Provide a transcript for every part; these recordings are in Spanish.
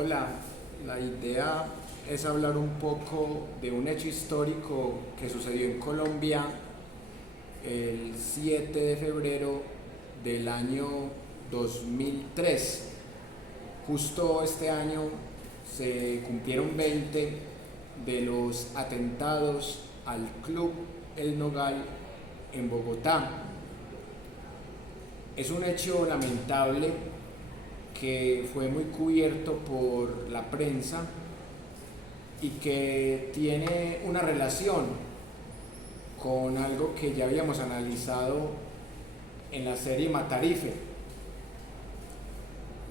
Hola, la idea es hablar un poco de un hecho histórico que sucedió en Colombia el 7 de febrero del año 2003. Justo este año se cumplieron 20 de los atentados al Club El Nogal en Bogotá. Es un hecho lamentable que fue muy cubierto por la prensa y que tiene una relación con algo que ya habíamos analizado en la serie Matarife,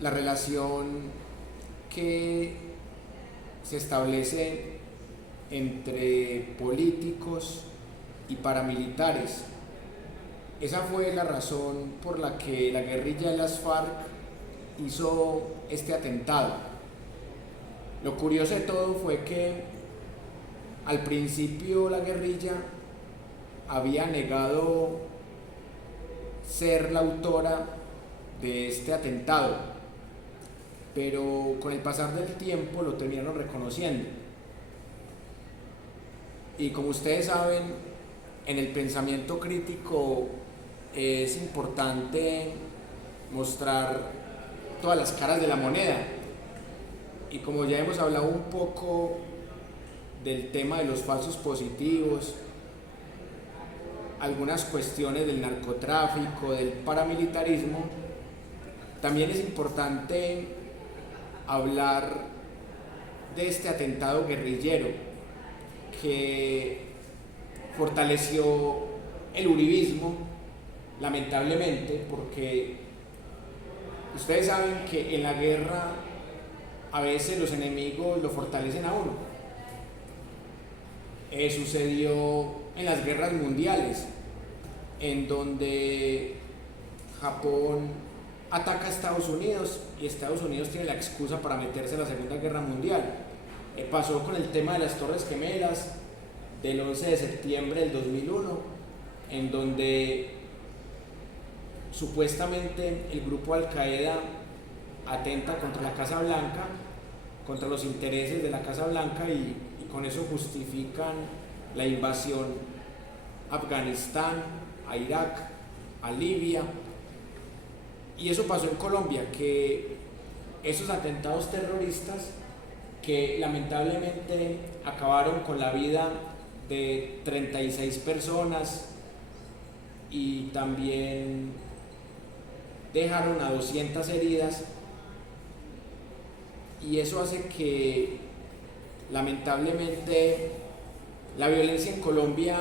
la relación que se establece entre políticos y paramilitares. Esa fue la razón por la que la guerrilla de las FARC hizo este atentado. Lo curioso de todo fue que al principio la guerrilla había negado ser la autora de este atentado, pero con el pasar del tiempo lo terminaron reconociendo. Y como ustedes saben, en el pensamiento crítico es importante mostrar todas las caras de la moneda. Y como ya hemos hablado un poco del tema de los falsos positivos, algunas cuestiones del narcotráfico, del paramilitarismo, también es importante hablar de este atentado guerrillero que fortaleció el uribismo, lamentablemente, porque ustedes saben que en la guerra a veces los enemigos lo fortalecen a uno. Sucedió en las guerras mundiales, en donde Japón ataca a Estados Unidos y Estados Unidos tiene la excusa para meterse en la Segunda Guerra Mundial. Pasó con el tema de las Torres Gemelas del 11 de septiembre del 2001, en donde supuestamente el grupo Al Qaeda atenta contra la Casa Blanca, contra los intereses de la Casa Blanca, y con eso justifican la invasión a Afganistán, a Irak, a Libia. Y eso pasó en Colombia, que esos atentados terroristas que lamentablemente acabaron con la vida de 36 personas y también dejaron a 200 heridas, y eso hace que lamentablemente la violencia en Colombia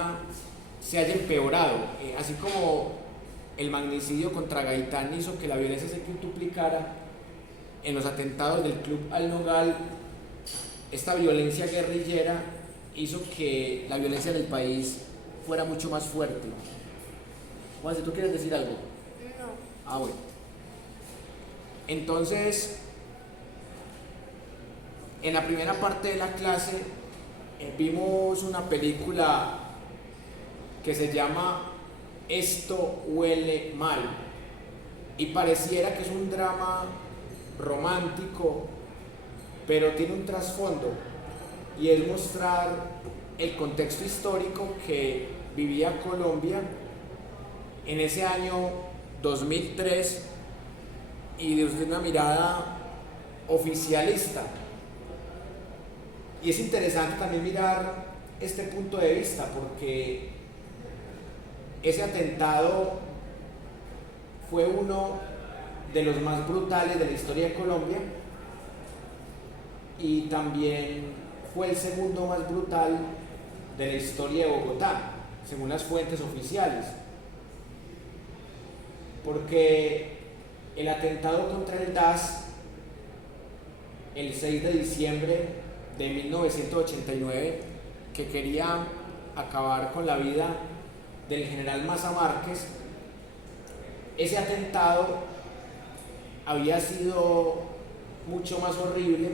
se haya empeorado, así como el magnicidio contra Gaitán hizo que la violencia se quintuplicara. En los atentados del Club Al Nogal, esta violencia guerrillera hizo que la violencia del país fuera mucho más fuerte. Juan, si tú quieres decir algo. No. Bueno. Entonces, en la primera parte de la clase vimos una película que se llama Esto huele mal, y pareciera que es un drama romántico, pero tiene un trasfondo, y es mostrar el contexto histórico que vivía Colombia en ese año 2003 y desde una mirada oficialista. Y es interesante también mirar este punto de vista, porque ese atentado fue uno de los más brutales de la historia de Colombia, y también fue el segundo más brutal de la historia de Bogotá, según las fuentes oficiales, porque el atentado contra el DAS el 6 de diciembre de 1989, que quería acabar con la vida del general Maza Márquez, ese atentado había sido mucho más horrible,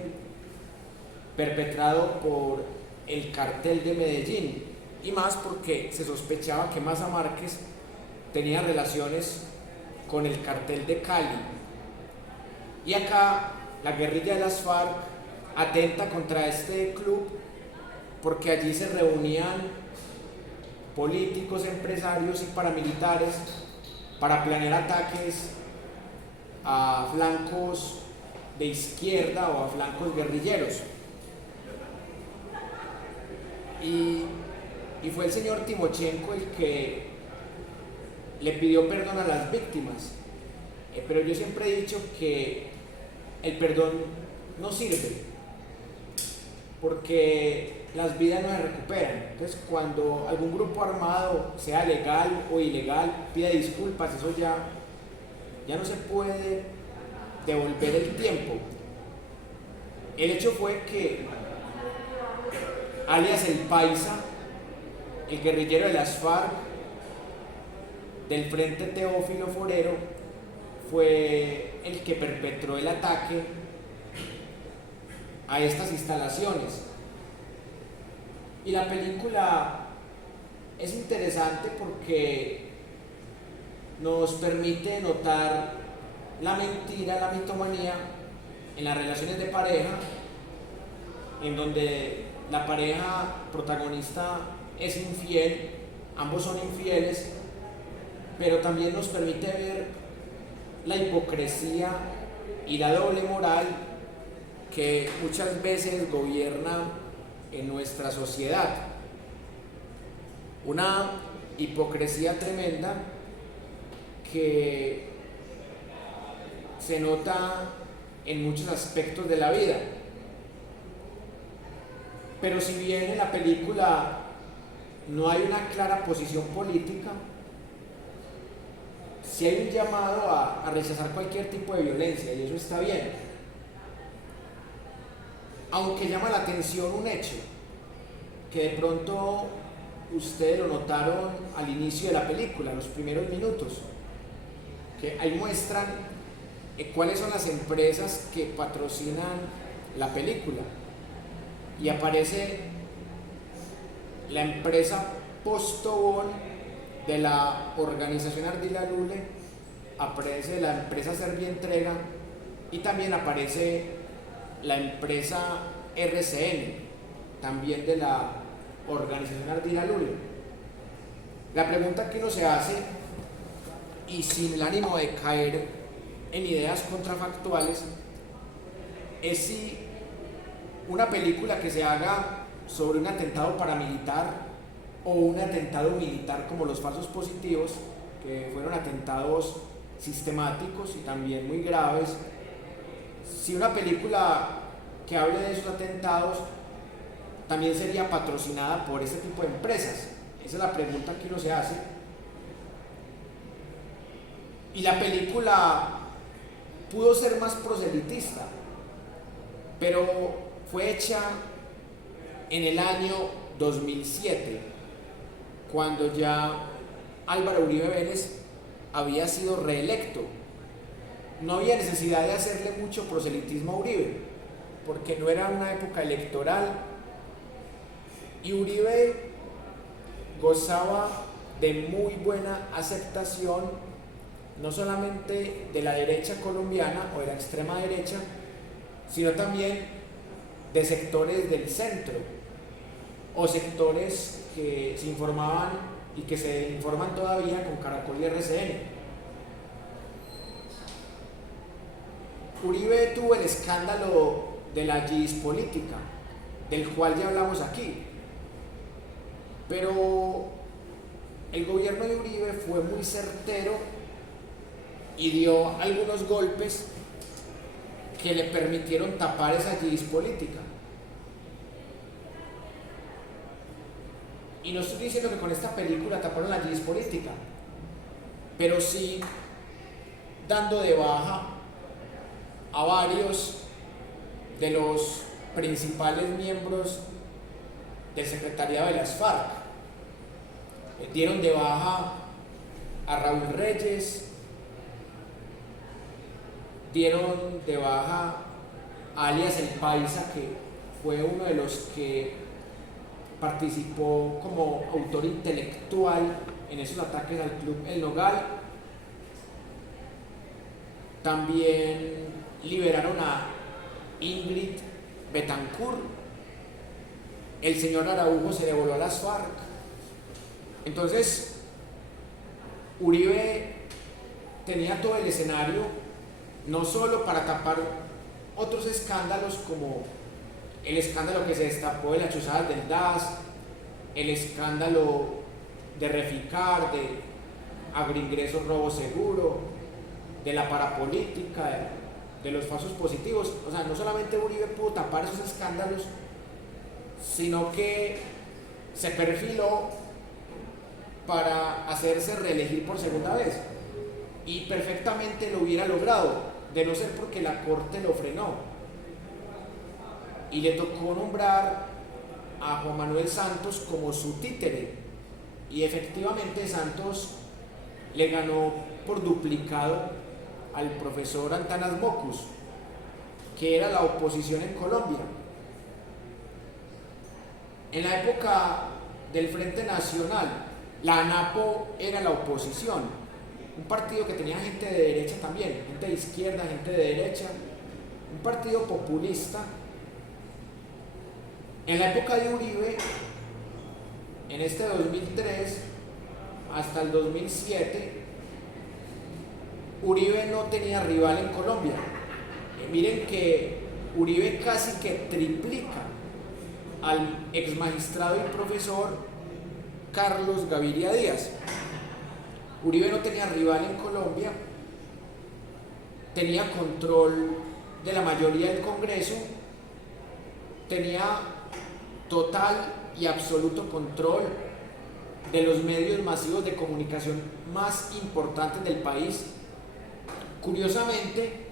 perpetrado por el cartel de Medellín, y más porque se sospechaba que Maza Márquez tenía relaciones con el cartel de Cali. Y acá la guerrilla de las FARC atenta contra este club porque allí se reunían políticos, empresarios y paramilitares para planear ataques a flancos de izquierda o a flancos guerrilleros. Y fue el señor Timochenko el que le pidió perdón a las víctimas. Pero yo siempre he dicho que el perdón no sirve, porque las vidas no se recuperan. Entonces, cuando algún grupo armado, sea legal o ilegal, pide disculpas, eso ya no se puede devolver el tiempo. El hecho fue que alias el Paisa, el guerrillero de las FARC del Frente Teófilo Forero, fue el que perpetró el ataque a estas instalaciones. Y la película es interesante porque nos permite notar la mentira, la mitomanía en las relaciones de pareja, en donde la pareja protagonista es infiel, ambos son infieles, pero también nos permite ver la hipocresía y la doble moral que muchas veces gobierna en nuestra sociedad. Una hipocresía tremenda que se nota en muchos aspectos de la vida. Pero si bien en la película no hay una clara posición política, sí hay un llamado a rechazar cualquier tipo de violencia, y eso está bien. Aunque llama la atención un hecho, que de pronto ustedes lo notaron al inicio de la película, los primeros minutos, que ahí muestran cuáles son las empresas que patrocinan la película. Y aparece la empresa Postobón de la organización Ardila Lule, aparece la empresa Servientrega y también aparece la empresa RCN, también de la organización Ardila Lule. La pregunta que uno se hace, y sin el ánimo de caer en ideas contrafactuales, es si una película que se haga sobre un atentado paramilitar o un atentado militar como los falsos positivos, que fueron atentados sistemáticos y también muy graves, si una película que hable de esos atentados también sería patrocinada por ese tipo de empresas. Esa es la pregunta que uno se hace. Y la película pudo ser más proselitista, pero fue hecha en el año 2007, cuando ya Álvaro Uribe Vélez había sido reelecto. No había necesidad de hacerle mucho proselitismo a Uribe, porque no era una época electoral, y Uribe gozaba de muy buena aceptación, no solamente de la derecha colombiana o de la extrema derecha, sino también de sectores del centro o sectores que se informaban y que se informan todavía con Caracol y RCN. Uribe tuvo el escándalo de la GIS política, del cual ya hablamos aquí, pero el gobierno de Uribe fue muy certero y dio algunos golpes que le permitieron tapar esa GIS política. Y no estoy diciendo que con esta película taparon la GIS política, pero sí dando de baja a varios de los principales miembros del secretariado de las FARC. Dieron de baja a Raúl Reyes, dieron de baja a alias el Paisa, que fue uno de los que participó como autor intelectual en esos ataques al Club El Nogal. También liberaron a Ingrid Betancourt, el señor Araujo se le voló a las FARC. Entonces, Uribe tenía todo el escenario, no solo para tapar otros escándalos como el escándalo que se destapó de las chuzadas del DAS, el escándalo de Reficar, de agroingresos robo seguro, de la parapolítica, de los falsos positivos. O sea, no solamente Uribe pudo tapar esos escándalos, sino que se perfiló para hacerse reelegir por segunda vez, y perfectamente lo hubiera logrado, de no ser porque la corte lo frenó y le tocó nombrar a Juan Manuel Santos como su títere, y efectivamente Santos le ganó por duplicado al profesor Antanas Mockus, que era la oposición en Colombia. En la época del Frente Nacional, la ANAPO era la oposición, un partido que tenía gente de derecha también, gente de izquierda, gente de derecha, un partido populista. En la época de Uribe, en este 2003 hasta el 2007, Uribe no tenía rival en Colombia. Miren que Uribe casi que triplica al ex magistrado y profesor Carlos Gaviria Díaz. Uribe no tenía rival en Colombia, tenía control de la mayoría del Congreso, tenía total y absoluto control de los medios masivos de comunicación más importantes del país. Curiosamente,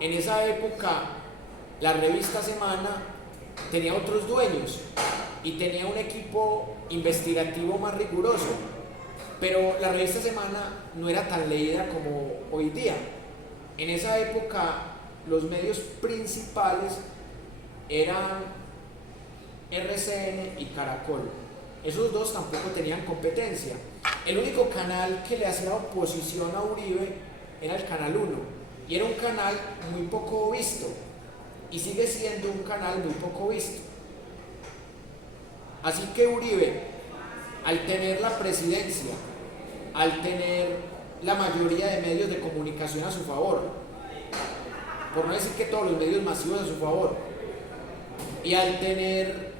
en esa época la revista Semana tenía otros dueños y tenía un equipo investigativo más riguroso, pero la revista Semana no era tan leída como hoy día. En esa época los medios principales eran RCN y Caracol. Esos dos tampoco tenían competencia. El único canal que le hacía oposición a Uribe era el Canal 1, y era un canal muy poco visto, y sigue siendo un canal muy poco visto. Así que Uribe, al tener la presidencia, al tener la mayoría de medios de comunicación a su favor, por no decir que todos los medios masivos a su favor, y al tener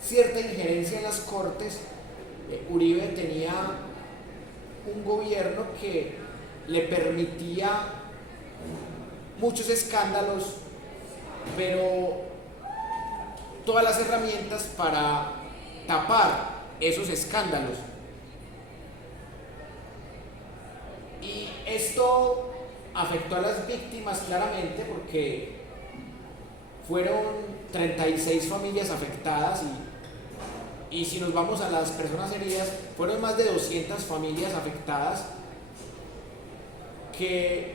cierta injerencia en las cortes, Uribe tenía un gobierno que le permitía muchos escándalos, pero todas las herramientas para tapar esos escándalos. Y esto afectó a las víctimas claramente, porque fueron 36 familias afectadas, y si nos vamos a las personas heridas, fueron más de 200 familias afectadas que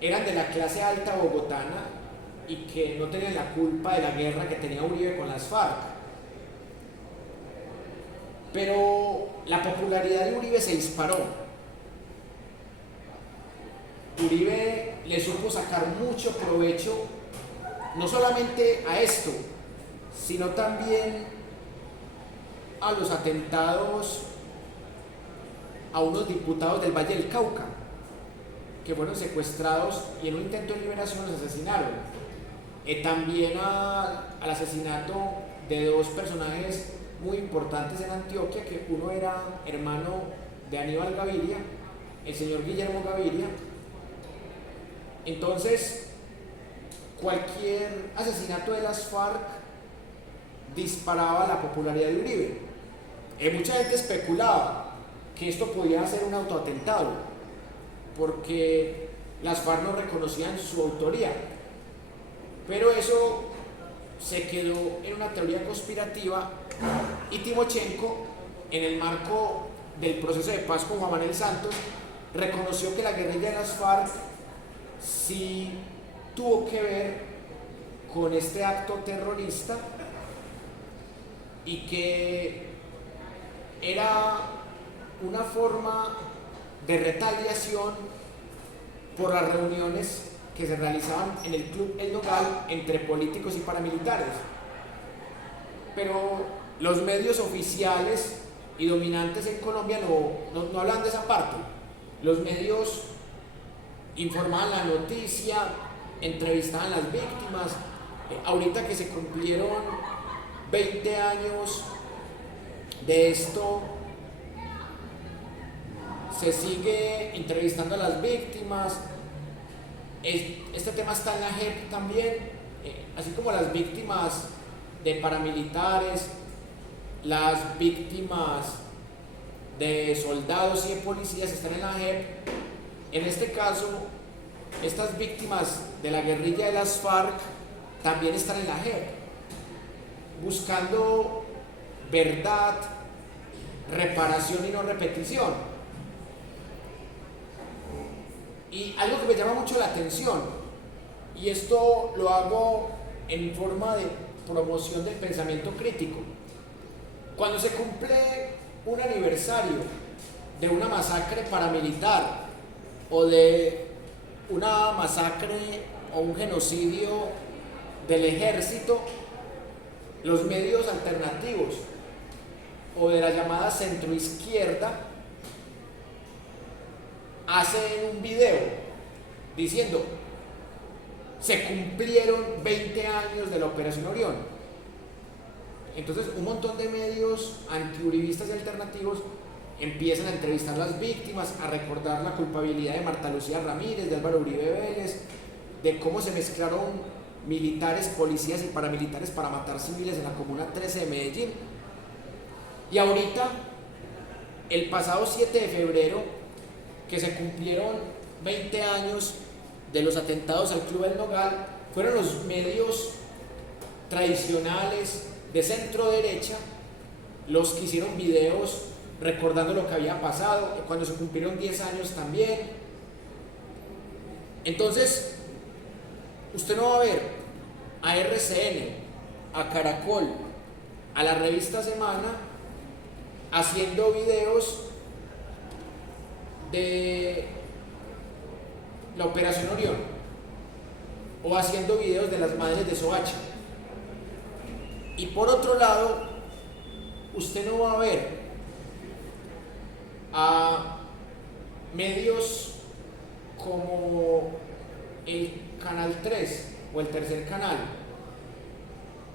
eran de la clase alta bogotana y que no tenían la culpa de la guerra que tenía Uribe con las FARC. Pero la popularidad de Uribe se disparó. Uribe le supo sacar mucho provecho, no solamente a esto, sino también a los atentados a unos diputados del Valle del Cauca, que fueron secuestrados y en un intento de liberación los asesinaron. También al asesinato de dos personajes muy importantes en Antioquia, que uno era hermano de Aníbal Gaviria, el señor Guillermo Gaviria. Entonces, cualquier asesinato de las FARC disparaba la popularidad de Uribe. Mucha gente especulaba que esto podía ser un autoatentado, porque las FARC no reconocían su autoría, pero eso se quedó en una teoría conspirativa, y Timochenko, en el marco del proceso de paz con Juan Manuel Santos, reconoció que la guerrilla de las FARC sí tuvo que ver con este acto terrorista, y que era una forma de retaliación por las reuniones que se realizaban en el Club El Nogal entre políticos y paramilitares. Pero los medios oficiales y dominantes en Colombia no hablan de esa parte. Los medios informaban la noticia, entrevistaban a las víctimas. Ahorita que se cumplieron 20 años de esto, se sigue entrevistando a las víctimas. Este tema está en la JEP también, así como las víctimas de paramilitares, las víctimas de soldados y de policías están en la JEP. En este caso, estas víctimas de la guerrilla de las FARC también están en la JEP, buscando verdad, reparación y no repetición. Y algo que me llama mucho la atención, y esto lo hago en forma de promoción del pensamiento crítico, cuando se cumple un aniversario de una masacre paramilitar o de una masacre o un genocidio del ejército, los medios alternativos o de la llamada centroizquierda hacen un video diciendo: se cumplieron 20 años de la Operación Orión. Entonces un montón de medios antiuribistas y alternativos empiezan a entrevistar a las víctimas, a recordar la culpabilidad de Marta Lucía Ramírez, de Álvaro Uribe Vélez, de cómo se mezclaron militares, policías y paramilitares para matar civiles en la Comuna 13 de Medellín. Y ahorita, el pasado 7 de febrero, que se cumplieron 20 años de los atentados al Club El Nogal, fueron los medios tradicionales de centro derecha los que hicieron videos recordando lo que había pasado, cuando se cumplieron 10 años también. Entonces, usted no va a ver a RCN, a Caracol, a la revista Semana haciendo videos de la Operación Orión o haciendo videos de las madres de Soacha. Y por otro lado, usted no va a ver a medios como el Canal 3 o el Tercer Canal,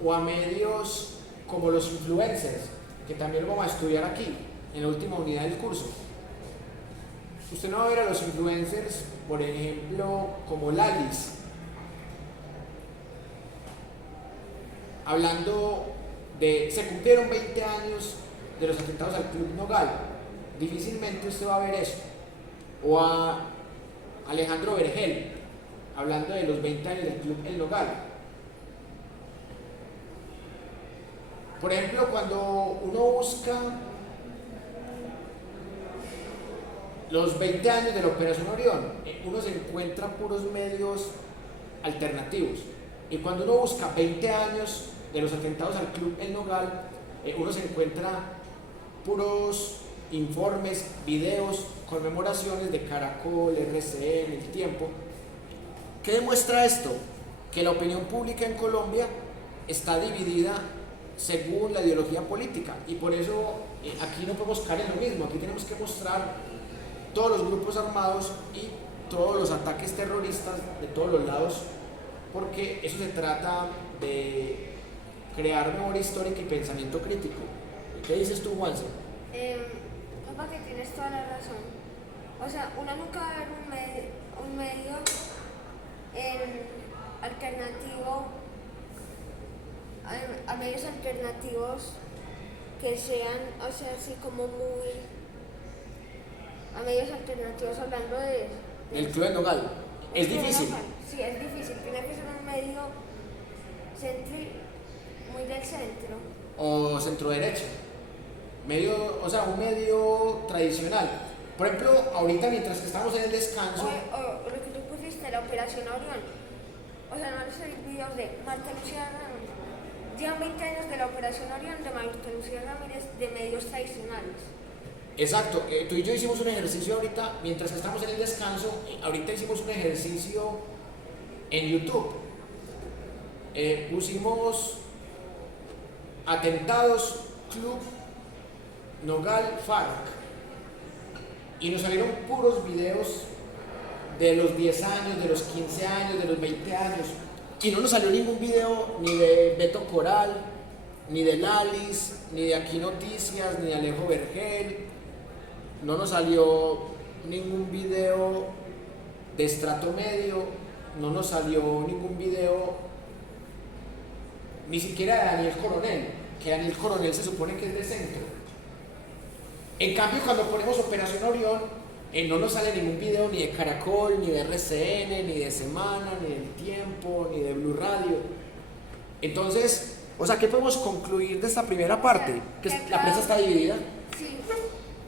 o a medios como los influencers, que también lo vamos a estudiar aquí en la última unidad del curso. Usted no va a ver a los influencers, por ejemplo, como Lalis, hablando de se cumplieron 20 años de los atentados al Club Nogal. Difícilmente usted va a ver eso. O a Alejandro Vergel hablando de los 20 años del Club El Nogal. Por ejemplo, cuando uno busca los 20 años de la Operación Orión, uno se encuentra puros medios alternativos. Y cuando uno busca 20 años de los atentados al Club El Nogal, uno se encuentra puros informes, videos, conmemoraciones de Caracol, RCN, El Tiempo. ¿Qué demuestra esto? Que la opinión pública en Colombia está dividida según la ideología política, y por eso aquí no podemos caer en lo mismo. Aquí tenemos que mostrar todos los grupos armados y todos los ataques terroristas de todos los lados, porque eso se trata de crear memoria histórica y pensamiento crítico. ¿Qué dices tú, Juanse? Papá, que tienes toda la razón. O sea, uno nunca va a ver un medio alternativo, a medios alternativos que sean, o sea, así como muy, a medios alternativos hablando de el Club El Nogal. Es difícil. Sí, es difícil. Tiene que ser un medio muy del centro. O centro derecha. Medio, o sea, un medio tradicional. Por ejemplo, ahorita mientras que estamos en el descanso. O lo que tú pusiste, la Operación Orión. O sea, no los videos de Marta Lucía Ramírez. Llevan 20 años de la Operación Orión de Marta Lucía Ramírez de medios tradicionales. Exacto, tú y yo hicimos un ejercicio ahorita, mientras estamos en el descanso, ahorita hicimos un ejercicio en YouTube. Pusimos atentados Club Nogal FARC y nos salieron puros videos de los 10 años, de los 15 años, de los 20 años, y no nos salió ningún video ni de Beto Coral, ni de Lalis, ni de Aquí Noticias, ni de Alejo Vergel. No nos salió ningún video de Estrato Medio, no nos salió ningún video ni siquiera de Daniel Coronel, que Daniel Coronel se supone que es de centro. En cambio, cuando ponemos Operación Orión, no nos sale ningún video ni de Caracol, ni de RCN, ni de Semana, ni del Tiempo, ni de Blue Radio. Entonces, o sea, ¿qué podemos concluir de esta primera parte? Que la prensa está dividida. Sí.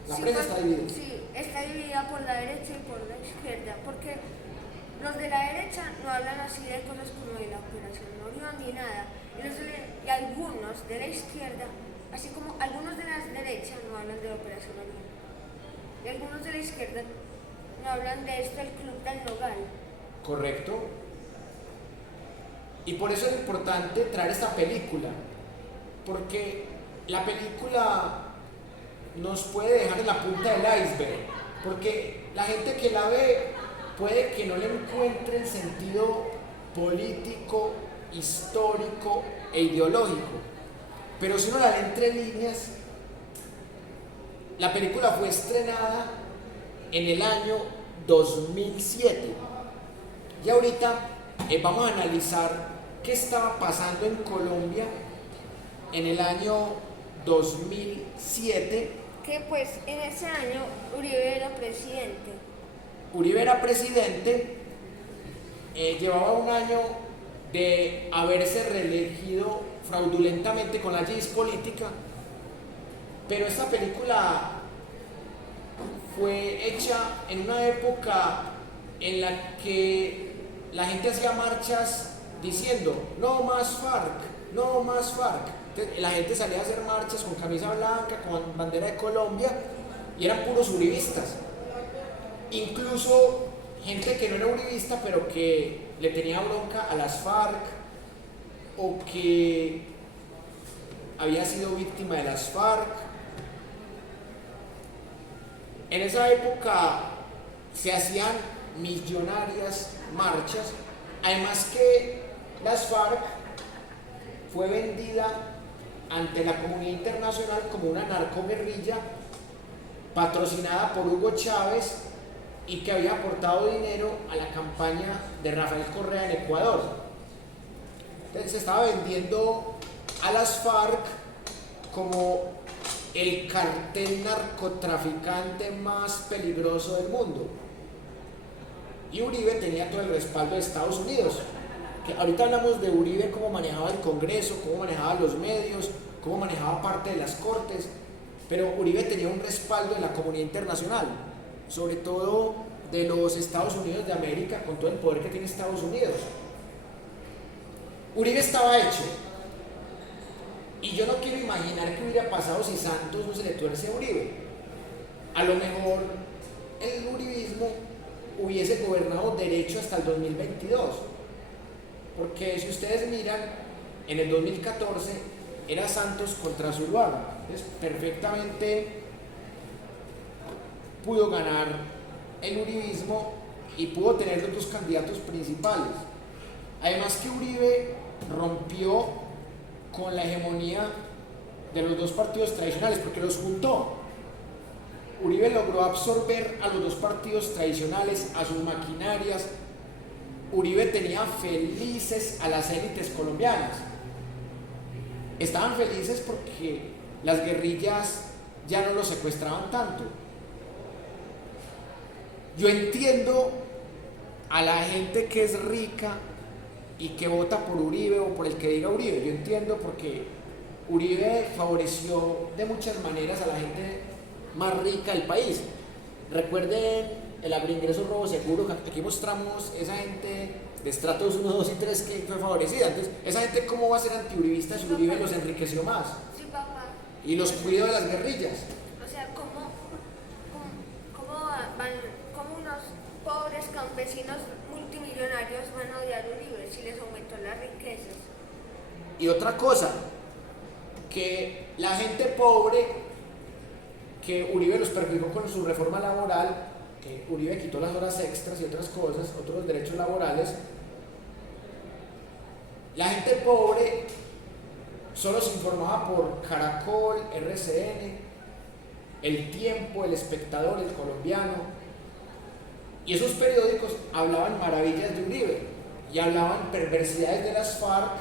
La prensa está dividida. Sí, está dividida por la derecha y por la izquierda, porque los de la derecha no hablan así de cosas como de la Operación Orión ni nada, y algunos de la izquierda, así como algunos de la derecha no hablan de la Operación Orión, y algunos de la izquierda no hablan de esto del Club del Nogal. Correcto. Y por eso es importante traer esta película, porque la película nos puede dejar en la punta del iceberg, porque la gente que la ve puede que no le encuentre el sentido político, histórico e ideológico, pero si uno la lee entre líneas, la película fue estrenada en el año 2007 y ahorita vamos a analizar qué estaba pasando en Colombia en el año 2007. Que pues en ese año Uribe era presidente. Uribe era presidente, llevaba un año de haberse reelegido fraudulentamente con la Yis política, pero esta película fue hecha en una época en la que la gente hacía marchas diciendo no más FARC, no más FARC. Entonces, la gente salía a hacer marchas con camisa blanca, con bandera de Colombia, y eran puros uribistas. Incluso gente que no era uribista, pero que le tenía bronca a las FARC o que había sido víctima de las FARC. En esa época se hacían millonarias marchas, además que las FARC fue vendida ante la comunidad internacional como una narcoguerrilla patrocinada por Hugo Chávez y que había aportado dinero a la campaña de Rafael Correa en Ecuador. Entonces se estaba vendiendo a las FARC como el cartel narcotraficante más peligroso del mundo. Y Uribe tenía todo el respaldo de Estados Unidos. Que ahorita hablamos de Uribe, cómo manejaba el Congreso, cómo manejaba los medios, cómo manejaba parte de las cortes, pero Uribe tenía un respaldo en la comunidad internacional, sobre todo de los Estados Unidos de América, con todo el poder que tiene Estados Unidos. Uribe estaba hecho, y yo no quiero imaginar qué hubiera pasado si Santos no se le tuerce a Uribe. A lo mejor el uribismo hubiese gobernado derecho hasta el 2022, porque si ustedes miran, en el 2014 era Santos contra Zuluaga, entonces perfectamente pudo ganar el uribismo y pudo tener los dos candidatos principales. Además que Uribe rompió con la hegemonía de los dos partidos tradicionales, porque los juntó. Uribe logró absorber a los dos partidos tradicionales, a sus maquinarias. Uribe tenía felices a las élites colombianas. Estaban felices porque las guerrillas ya no los secuestraban tanto. Yo entiendo a la gente que es rica y que vota por Uribe o por el que diga Uribe. Yo entiendo porque Uribe favoreció de muchas maneras a la gente más rica del país. Recuerden el agroingreso robo seguro, aquí mostramos esa gente de estratos 1, 2 y 3 que fue favorecida. Entonces, esa gente, ¿cómo va a ser antiuribista si Uribe los enriqueció más? Sí, papá. Y los cuidó de las guerrillas. O sea, ¿cómo unos pobres campesinos multimillonarios millonarios van a odiar a Uribe si les aumentó las riquezas. Y otra cosa, que la gente pobre, que Uribe los perjudicó con su reforma laboral, que Uribe quitó las horas extras y otras cosas, otros derechos laborales, la gente pobre solo se informaba por Caracol, RCN, El Tiempo, El Espectador, El Colombiano, y esos periódicos hablaban maravillas de Uribe y hablaban perversidades de las FARC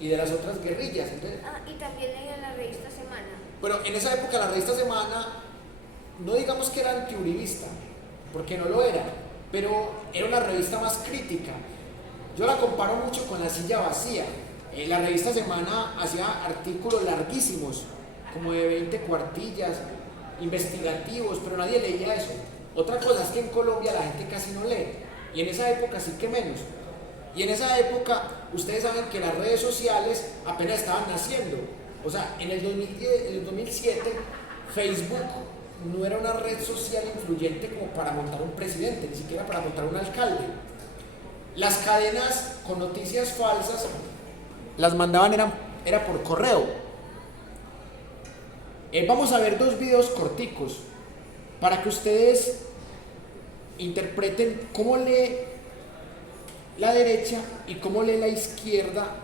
y de las otras guerrillas. Entonces, Y también leían la revista Semana. pero en esa época la revista Semana, no digamos que era antiuribista, porque no lo era, pero era una revista más crítica. Yo la comparo mucho con La Silla Vacía. La revista Semana hacía artículos larguísimos, como de 20 cuartillas, investigativos, pero nadie leía eso. Otra cosa es que en Colombia la gente casi no lee, y en esa época sí que menos. Y en esa época, ustedes saben que las redes sociales apenas estaban naciendo. O sea, en el 2010, en el 2007, Facebook no era una red social influyente como para montar un presidente, ni siquiera para montar un alcalde. Las cadenas con noticias falsas las mandaban, era por correo. Vamos a ver dos videos corticos para que ustedes interpreten cómo lee la derecha y cómo lee la izquierda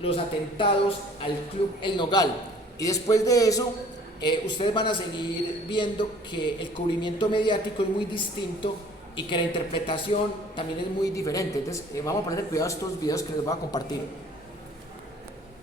los atentados al Club El Nogal. Y después de eso, ustedes van a seguir viendo que el cubrimiento mediático es muy distinto y que la interpretación también es muy diferente. Entonces, vamos a poner cuidado a estos videos que les voy a compartir.